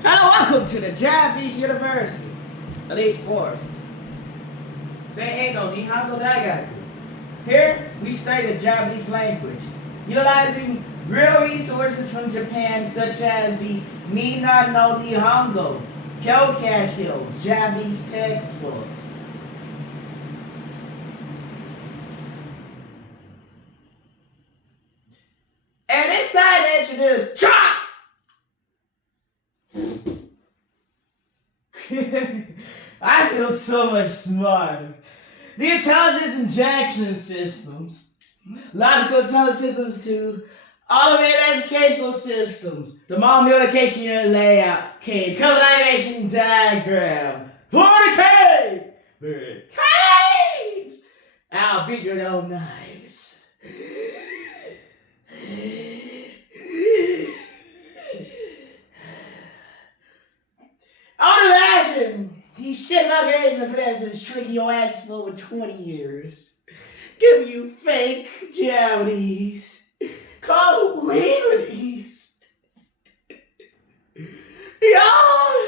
Hello, welcome to the Japanese University Elite Force. Say Eigo, Nihongo Daigaku. Here, we study the Japanese language, utilizing real resources from Japan such as the Minion no Nihongo, Kyokashio's Japanese textbooks. And it's time to introduce Chop! I feel so much smarter. The intelligence injection systems, logical intelligence systems to automated educational systems, the multiplication unit layout, code animation diagram, 40K! Barricades! I'll beat your own knives. I would imagine these shit about Asian presidents tricking your asses for over 20 years. Giving you fake Japanese. Called Lebanese. Y'all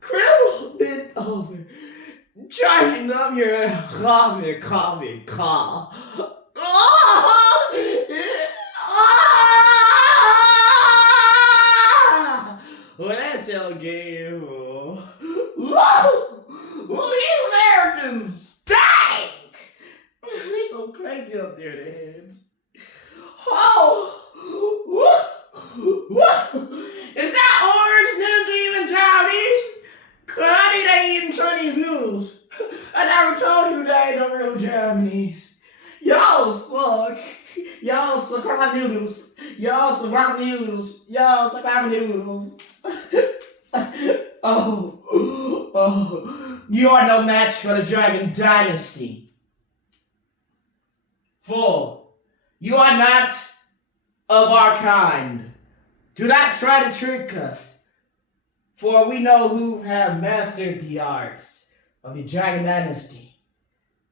criminal bent over. Charging up your comic call. Well, that's all game. Whoa! These Americans stink! They so crazy up there, their heads. Oh! Is that orange ninja even Chinese? Cause I need to eat Chinese noodles. I never told you they ain't no real Japanese. Y'all suck. Y'all suck ramen noodles. Y'all suck ramen noodles. Y'all suck ramen noodles. You are no match for the Dragon Dynasty. 4. You are not of our kind. Do not try to trick us, for we know who have mastered the arts of the Dragon Dynasty.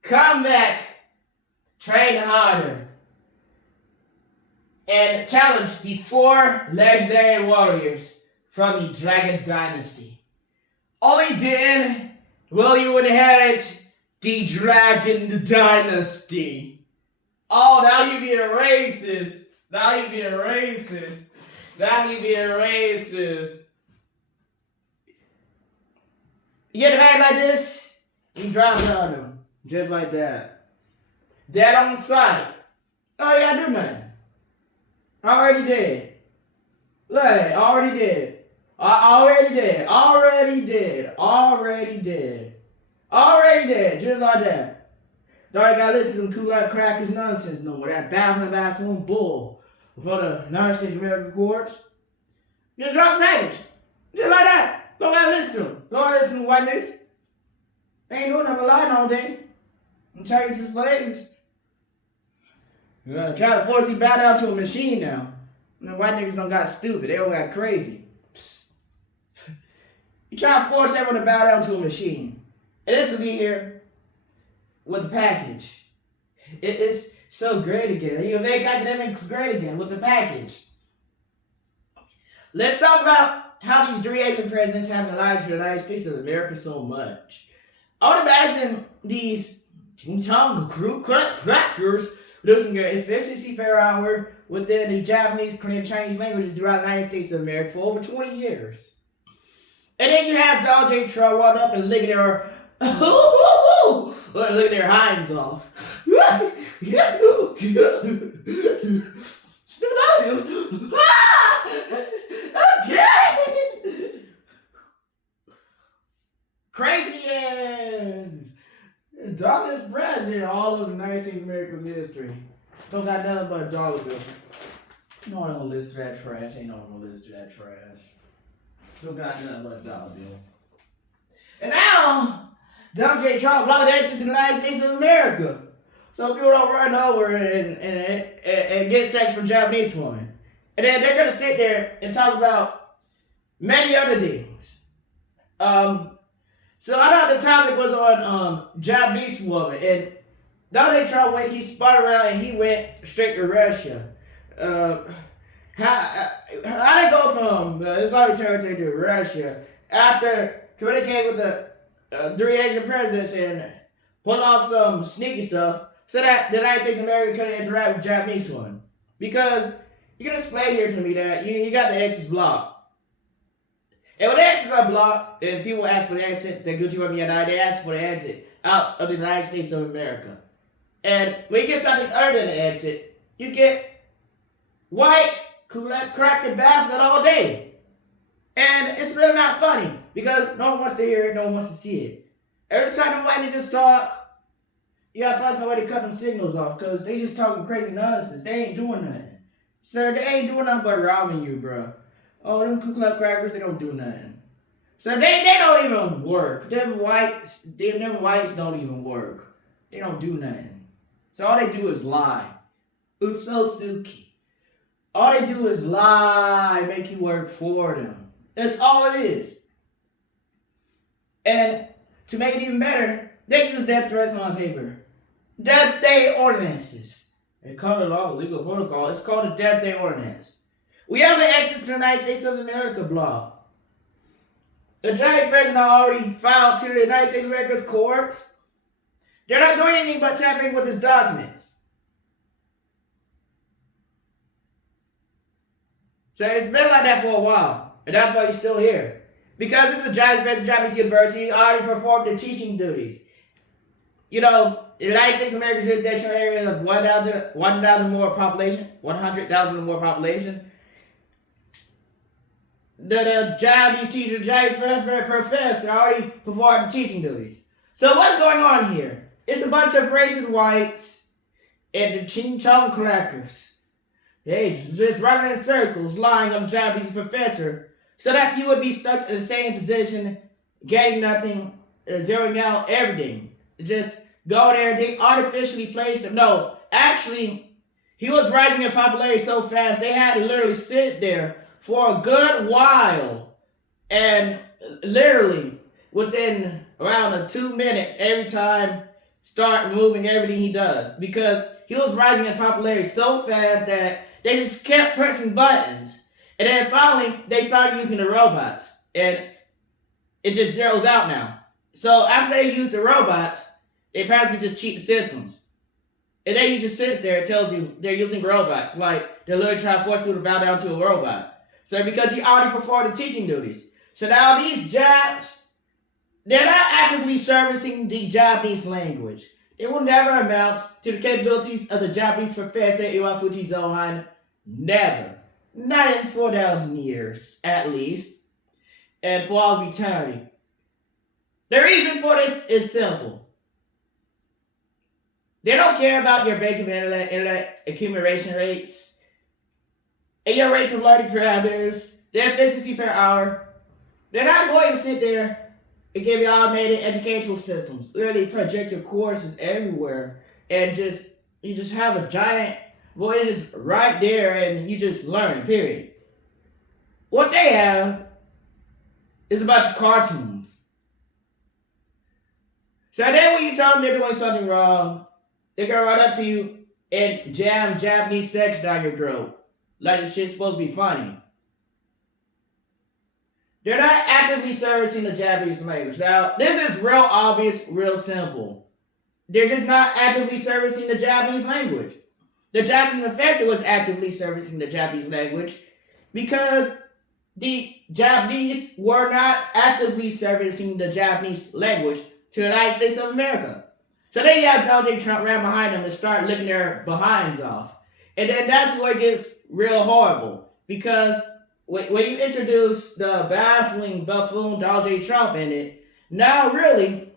Come back, train harder, and challenge the 4 legendary warriors from the Dragon Dynasty. Only then will you inherit the Dragon Dynasty. Oh, now you being racist. Now you being racist. Now you being racist. You get a bag like this, you drop it on them. Just like that. Dead on sight. Oh, you gotta do nothing. Already dead. Look at it, already dead. Already dead, just like that. Don't even gotta listen to them cool like crackers nonsense no more. That baffling bull for the United States American courts. Just drop language. Just like that. Don't gotta listen to them. Don't listen to white niggas. They ain't doing nothing lying all day. I'm turning to slaves. You're gonna try to force you bow down to a machine now. And the white niggas don't got stupid. They all got crazy. You try to force everyone to bow down to a machine. And this will be here with the package. It's so great again. You make academics great again with the package. Let's talk about how these 3 Asian presidents have lied to the United States of America so much. I would imagine these Tonga crew crackers losing their efficiency per hour within the Japanese, Korean, Chinese languages throughout the United States of America for over 20 years. And then you have Donald J. Trump walk up and lick their hinds off. Crazy ass. Dumbest president all of the United States of America's history. Don't got nothing but a dollar bill. No one gonna listen to that trash. Ain't no one gonna listen to that trash. Still got nothing but a dollar bill. And now, Donald J. Trump blocked the entrance to the United States of America. So people don't run over and get sex from Japanese women. And then they're gonna sit there and talk about many other things. So I know the topic was on Japanese woman, and Donald J. Trump he spun around and he went straight to Russia. How they go from Islamic territory to Russia after communicating with the 3 Asian presidents and pull off some sneaky stuff so that the United States of America couldn't interact with the Japanese one. Because you can explain here to me that you got the exits blocked. And when the exits are blocked and people ask for the exit, the Gucci Mami and I, they ask for the exit out of the United States of America. And when you get something other than the exit, you get white cracked baffling all day. And it's really not funny because no one wants to hear it, no one wants to see it. Every time the white niggas talk, you gotta find some way to cut them signals off because they just talking crazy nonsense. They ain't doing nothing. Sir, they ain't doing nothing but robbing you, bro. Oh, them Ku Klux crackers, they don't do nothing. So they don't even work. Them whites don't even work. They don't do nothing. So all they do is lie. Usosuki. All they do is lie, make you work for them. That's all it is. And to make it even better, they use death threats on paper. Death Day ordinances. They call it all legal protocol. It's called a Death Day ordinance. We have the exit to the United States of America blog. The giant president already filed to the United States of America's courts. They're not doing anything but tampering with his documents. So it's been like that for a while. And that's why he's still here. Because it's a giant president of Japanese University, he already performed the teaching duties. You know, the United States of America's jurisdictional area of 100,000 more population, 100,000 or more population. The Japanese teacher, the Japanese professor already performed teaching duties. So what's going on here? It's a bunch of racist whites and the ching chong crackers. They just running in circles, lying on the Japanese professor, so that he would be stuck in the same position, getting nothing, zeroing out everything. Just go there, they artificially placed him. No, actually, he was rising in popularity so fast, they had to literally sit there for a good while, and literally within around 2 minutes every time start moving everything he does, because he was rising in popularity so fast that they just kept pressing buttons, and then finally they started using the robots, and it just zeroes out now. So after they use the robots, they practically just cheat the systems, and then he just sits there and tells you they're using robots, like they're literally trying to force people to bow down to a robot. So because he already performed the teaching duties. So now these Japs, they're not actively servicing the Japanese language. It will never amount to the capabilities of the Japanese professor Iwafuji Zohan. Never. Not in 4,000 years, at least. And for all of eternity. The reason for this is simple. They don't care about your bank of internet accumulation rates, and your rates of learning parameters, their efficiency per hour. They're not going to sit there and give you automated educational systems. Literally project your courses everywhere and you just have a giant voice just right there and you just learn, period. What they have is a bunch of cartoons. So then when you tell them they're doing something wrong, they're gonna run up to you and jam Japanese sex down your throat. Like this shit's supposed to be funny. They're not actively servicing the Japanese language. Now, this is real obvious, real simple. They're just not actively servicing the Japanese language. The Japanese professor was actively servicing the Japanese language because the Japanese were not actively servicing the Japanese language to the United States of America. So then you have Donald J. Trump ran behind them and start licking their behinds off. And then that's where it gets real horrible. Because when you introduce the baffling buffoon Donald J. Trump in it, now really,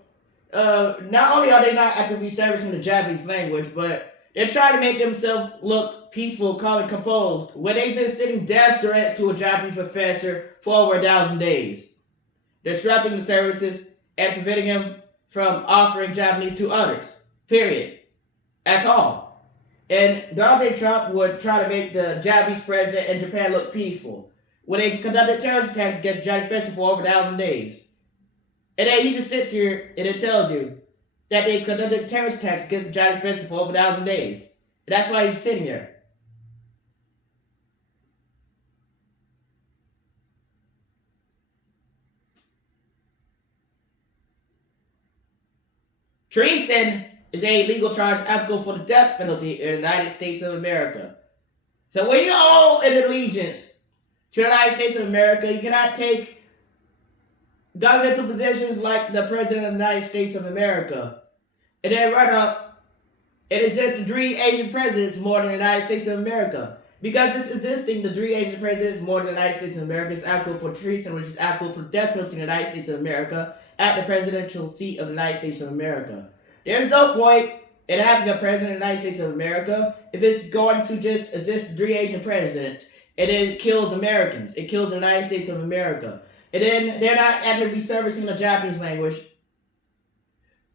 not only are they not actively servicing the Japanese language, but they're trying to make themselves look peaceful, calm, and composed when they've been sending death threats to a Japanese professor for over 1,000 days. They're disrupting the services and preventing him from offering Japanese to others. Period. At all. And Donald J. Trump would try to make the Japanese president and Japan look peaceful when they've conducted terrorist attacks against the Japanese professor for over 1,000 days. And then he just sits here and it tells you that they conducted terrorist attacks against the Japanese professor for over 1,000 days. And that's why he's sitting there. Treason is a legal charge applicable for the death penalty in the United States of America. So when you owe an allegiance to the United States of America, you cannot take governmental positions like the President of the United States of America and then run up and exist the three Asian presidents more than the United States of America. Because it's existing the three Asian presidents more than the United States of America is applicable for treason, which is applicable for death penalty in the United States of America at the presidential seat of the United States of America. There's no point in having a president of the United States of America if it's going to just exist three Asian presidents and then it kills Americans. It kills the United States of America. And then they're not actively servicing the Japanese language.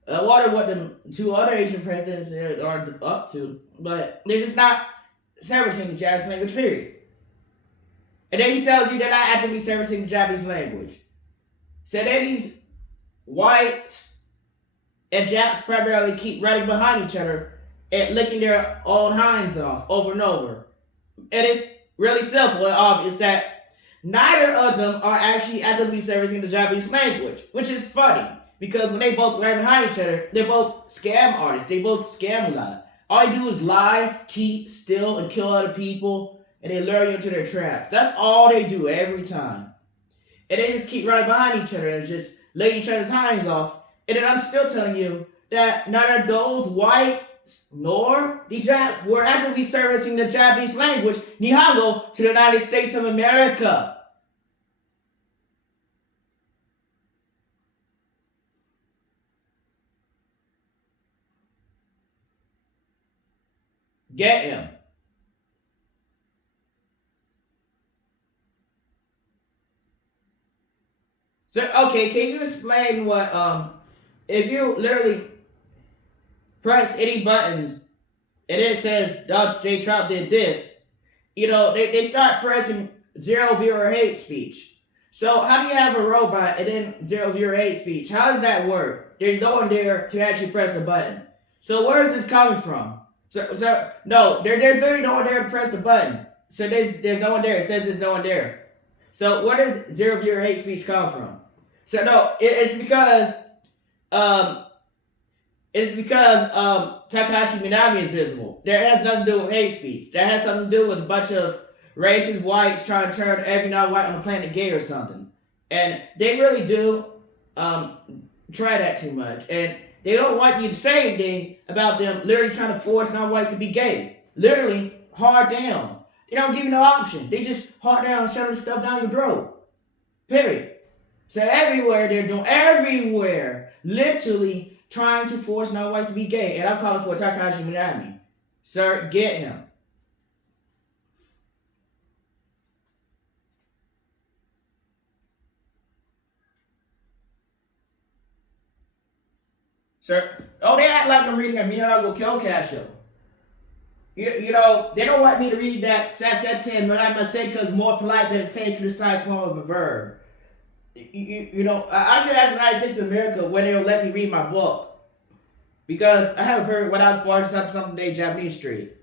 I wonder what the two other Asian presidents are up to, but they're just not servicing the Japanese language, period. And then he tells you they're not actively servicing the Japanese language. So then these whites and Japs primarily keep running behind each other and licking their own hinds off over and over. And it's really simple and obvious that neither of them are actually actively servicing the Japanese language, which is funny because when they both run behind each other, they're both scam artists. They both scam a lot. All they do is lie, cheat, steal, and kill other people, and they lure you into their trap. That's all they do every time. And they just keep running behind each other and just licking each other's hinds off. And then I'm still telling you that neither those whites nor the Japs were actively servicing the Japanese language, Nihongo, to the United States of America. Get him. So, okay, can you explain what, if you literally press any buttons and it says Dr. J. Trump did this, you know, they start pressing zero viewer hate speech. So how do you have a robot and then zero viewer hate speech? How does that work? There's no one there to actually press the button. So where is this coming from? So no, there's literally no one there to press the button. So there's no one there. It says there's no one there. So where does zero viewer hate speech come from? So no, it's because Takahashi Minami is visible. That has nothing to do with hate speech. That has something to do with a bunch of racist whites trying to turn every non-white on the planet gay or something. And they really do try that too much. And they don't want you to say anything about them literally trying to force non-whites to be gay. Literally, hard down. They don't give you no option. They just hard down and shove the stuff down your throat. Period. So everywhere they're doing, everywhere, literally trying to force non-whites to be gay. And I'm calling for Takahashi Minami. Sir, get him. Sir, oh, they act like I'm reading a Minago Kyoka show. You know, they don't want me to read that sanseten, but I must say because it's more polite than to take to the side form of a verb. You know, I should ask the United States of America when they'll let me read my book. Because I haven't heard what I was watching something day Japanese Street.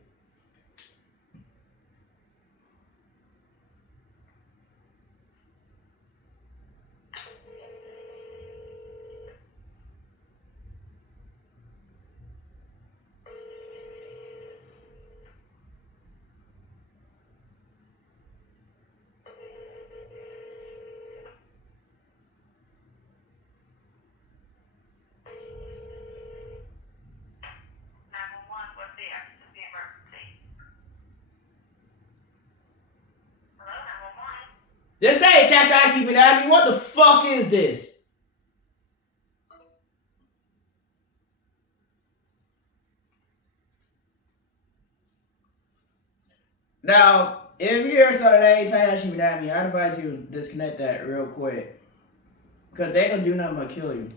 This ain't Takahashi Minami. What the fuck is this? Now, if you hear something that ain't Takahashi Minami, I advise you to disconnect that real quick. Because they gonna do nothing but kill you.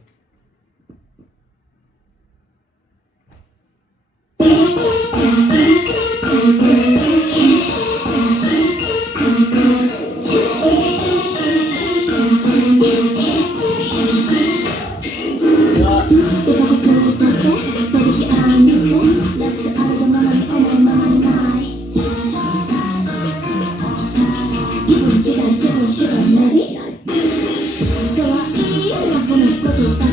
Go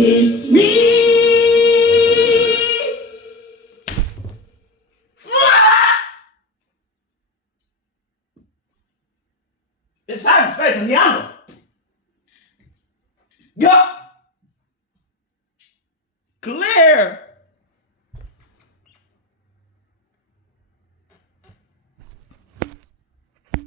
It's me. It's time to say some yama. Yup. Clear.